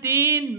3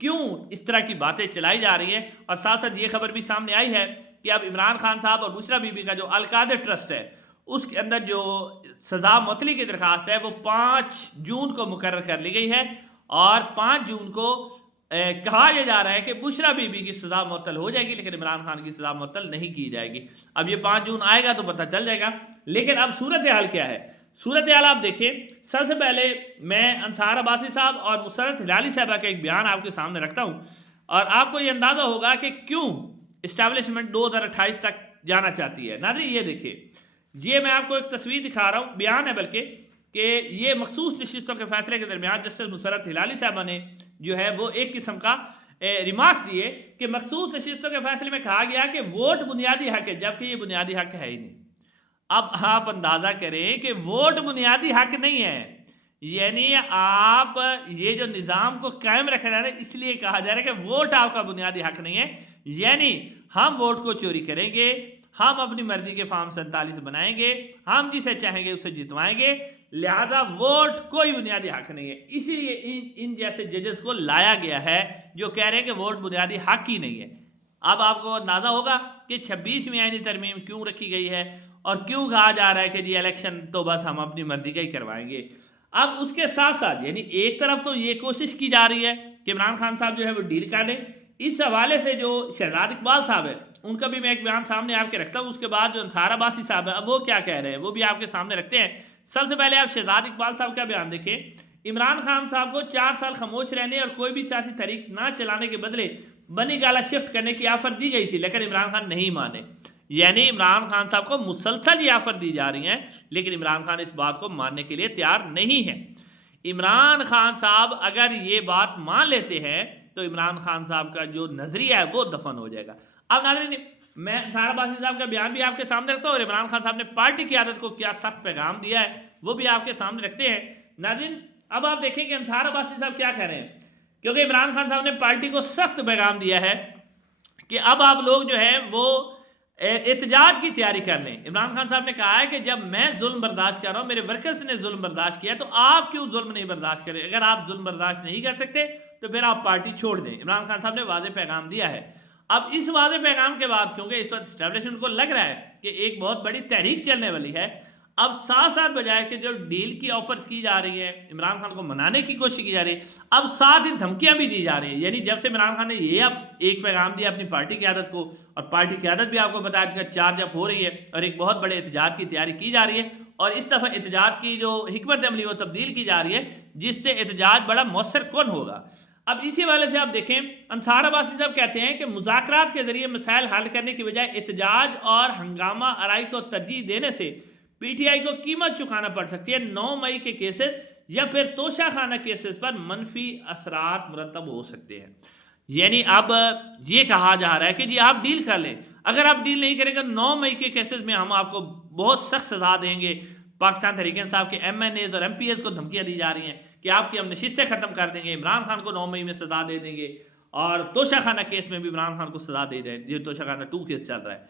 کیوں اس طرح کی باتیں چلائی جا رہی ہیں. اور ساتھ ساتھ یہ خبر بھی سامنے آئی ہے کہ اب عمران خان صاحب اور بشریٰ بی بی کا جو القادر ٹرسٹ ہے اس کے اندر جو سزا معطلی کی درخواست ہے وہ 5 جون کو مقرر کر لی گئی ہے، اور 5 جون کو کہا یہ جا رہا ہے کہ بشریٰ بی بی کی سزا معطل ہو جائے گی، لیکن عمران خان کی سزا معطل نہیں کی جائے گی. اب یہ 5 جون آئے گا تو پتہ چل جائے گا. لیکن اب صورتحال کیا ہے؟ صورتحال آپ دیکھیں، سب سے پہلے میں انصار عباسی صاحب اور مسرت ہلالی صاحبہ کا ایک بیان آپ کے سامنے رکھتا ہوں، اور آپ کو یہ اندازہ ہوگا کہ کیوں اسٹیبلشمنٹ 2028 تک جانا چاہتی ہے. ناظرین یہ دیکھیں، یہ میں آپ کو ایک تصویر دکھا رہا ہوں، بیان ہے بلکہ، کہ یہ مخصوص نشستوں کے فیصلے کے درمیان جسٹس مسرت ہلالی صاحبہ نے جو ہے وہ ایک قسم کا ریمارکس دیے کہ مخصوص نشستوں کے فیصلے میں کہا گیا کہ ووٹ بنیادی حق ہے، جبکہ یہ بنیادی حق ہے ہی نہیں. اب آپ اندازہ کریں کہ ووٹ بنیادی حق نہیں ہے، یعنی آپ یہ جو نظام کو قائم رکھا جا رہا ہے اس لیے کہا جا رہا ہے کہ ووٹ آپ کا بنیادی حق نہیں ہے، یعنی ہم ووٹ کو چوری کریں گے، ہم اپنی مرضی کے فارم 47 بنائیں گے، ہم جسے چاہیں گے اسے جتوائیں گے، لہذا ووٹ کوئی بنیادی حق نہیں ہے. اسی لیے ان جیسے ججز کو لایا گیا ہے جو کہہ رہے ہیں کہ ووٹ بنیادی حق ہی نہیں ہے. اب آپ کو اندازہ ہوگا کہ 26ویں آئینی ترمیم کیوں رکھی گئی ہے اور کیوں کہا جا رہا ہے کہ جی الیکشن تو بس ہم اپنی مرضی کا ہی کروائیں گے. اب اس کے ساتھ ساتھ یعنی ایک طرف تو یہ کوشش کی جا رہی ہے کہ عمران خان صاحب جو ہے وہ ڈیل کر لیں. اس حوالے سے جو شہزاد اقبال صاحب ہے ان کا بھی میں ایک بیان سامنے آپ کے رکھتا ہوں. اس کے بعد جو انصار عباسی صاحب ہے اب وہ کیا کہہ رہے ہیں وہ بھی آپ کے سامنے رکھتے ہیں. سب سے پہلے آپ شہزاد اقبال صاحب کا بیان دیکھیں. عمران خان صاحب کو 4 سال خاموش رہنے اور کوئی بھی سیاسی تحریک نہ چلانے کے بدلے بنی گالہ شفٹ کرنے کی آفر دی گئی تھی، لیکن عمران خان نہیں مانے. یعنی عمران خان صاحب کو مسلسل یہ آفر دی جا رہی ہیں، لیکن عمران خان اس بات کو ماننے کے لیے تیار نہیں ہے. عمران خان صاحب اگر یہ بات مان لیتے ہیں تو عمران خان صاحب کا جو نظریہ ہے وہ دفن ہو جائے گا. اب ناظرین میں انصار عباسی صاحب کا بیان بھی آپ کے سامنے رکھتا ہوں، اور عمران خان صاحب نے پارٹی کی قیادت کو کیا سخت پیغام دیا ہے وہ بھی آپ کے سامنے رکھتے ہیں. ناظرین اب آپ دیکھیں کہ انصار عباسی صاحب کیا کہہ رہے ہیں، کیونکہ عمران خان صاحب نے پارٹی کو سخت پیغام دیا ہے کہ اب آپ لوگ جو ہیں وہ احتجاج کی تیاری کر لیں. عمران خان صاحب نے کہا ہے کہ جب میں ظلم برداشت کر رہا ہوں، میرے ورکرز نے ظلم برداشت کیا، تو آپ کیوں ظلم نہیں برداشت کریں؟ اگر آپ ظلم برداشت نہیں کر سکتے تو پھر آپ پارٹی چھوڑ دیں. عمران خان صاحب نے واضح پیغام دیا ہے. اب اس واضح پیغام کے بعد کیونکہ اس وقت اسٹیبلشمنٹ کو لگ رہا ہے کہ ایک بہت بڑی تحریک چلنے والی ہے، اب ساتھ ساتھ بجائے کہ جو ڈیل کی آفرز کی جا رہی ہیں، عمران خان کو منانے کی کوشش کی جا رہی ہے، اب ساتھ ہی دھمکیاں بھی دی جا رہی ہیں. یعنی جب سے عمران خان نے یہ اب ایک پیغام دیا اپنی پارٹی قیادت کو، اور پارٹی قیادت بھی آپ کو بتایا جس کا چارج اپ ہو رہی ہے اور ایک بہت بڑے احتجاج کی تیاری کی جا رہی ہے، اور اس دفعہ احتجاج کی جو حکمت عملی وہ تبدیل کی جا رہی ہے جس سے احتجاج بڑا مؤثر کن ہوگا. اب اسی والے سے آپ دیکھیں انصار عباسی صاحب کہتے ہیں کہ مذاکرات کے ذریعے مسائل حل کرنے کی بجائے احتجاج اور ہنگامہ آرائی کو ترجیح دینے سے پی ٹی آئی کو قیمت چکانا پڑ سکتی ہے. 9 مئی کے کیسز یا پھر توشہ خانہ کیسز پر منفی اثرات مرتب ہو سکتے ہیں. یعنی اب یہ کہا جا رہا ہے کہ جی آپ ڈیل کر لیں، اگر آپ ڈیل نہیں کریں گے 9 مئی کے کیسز میں ہم آپ کو بہت سخت سزا دیں گے. پاکستان تحریک انصاف کے ایم این ایز اور ایم پی ایز کو دھمکیاں دی جا رہی ہیں کہ آپ کی ہم نشستیں ختم کر دیں گے، عمران خان کو 9 مئی میں سزا دے دیں گے، اور توشہ خانہ کیس میں بھی عمران خان کو سزا دے دیں. یہ توشہ خانہ 2 کیس چل رہا ہے.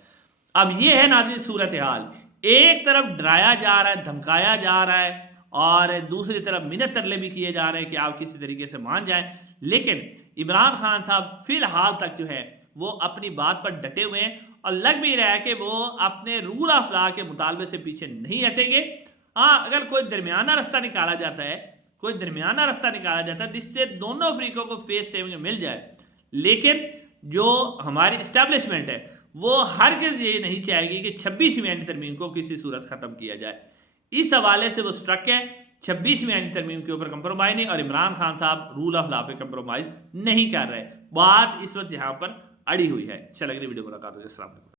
اب یہ ہے ناظرین صورتحال، ایک طرف ڈرایا جا رہا ہے، دھمکایا جا رہا ہے، اور دوسری طرف منت ترلے بھی کیے جا رہے ہیں کہ آپ کسی طریقے سے مان جائیں. لیکن عمران خان صاحب فی الحال تک جو ہے وہ اپنی بات پر ڈٹے ہوئے ہیں، اور لگ بھی رہا ہے کہ وہ اپنے رول آف لا کے مطالبے سے پیچھے نہیں ہٹیں گے. ہاں اگر کوئی درمیانہ رستہ نکالا جاتا ہے جس سے دونوں فریقوں کو فیس سیونگ مل جائے، لیکن جو ہماری اسٹیبلشمنٹ ہے وہ ہرگز یہ نہیں چاہے گی کہ 26ویں آئینی ترمیم کو کسی صورت ختم کیا جائے. اس حوالے سے وہ سٹرک ہے، 26ویں آئینی ترمیم کے اوپر کمپرومائز نہیں، اور عمران خان صاحب رول آف لا پہ کمپرومائز نہیں کر رہے. بات اس وقت یہاں پر اڑی ہوئی ہے. چل اگلی ویڈیو ملاقات ہوگی. السلام علیکم.